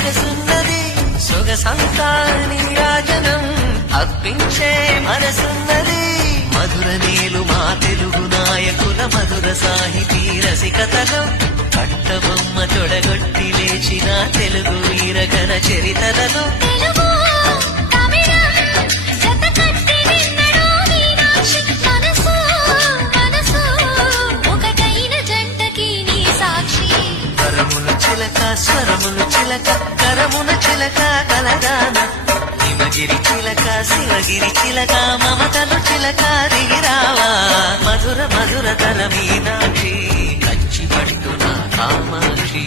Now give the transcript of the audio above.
సొగసున్నది సొగసంతా నీరాజనం అర్పించే మనసున్నది మధుర నీలు మా తెలుగు నాయకుల మధుర సాహితీ రసికతలో కట్టబొమ్మ తొడగొట్టి లేచిన తెలుగు వీరగణ చరితలలో స్వరములు చిలక కరమున చిలక కలదాన హిమగిరి చిలక శివగిరి చిలక మమతలు చిలక దిగిరావా మధుర మధుర తర మీనాక్షి కంచి పట్టున కామాక్షి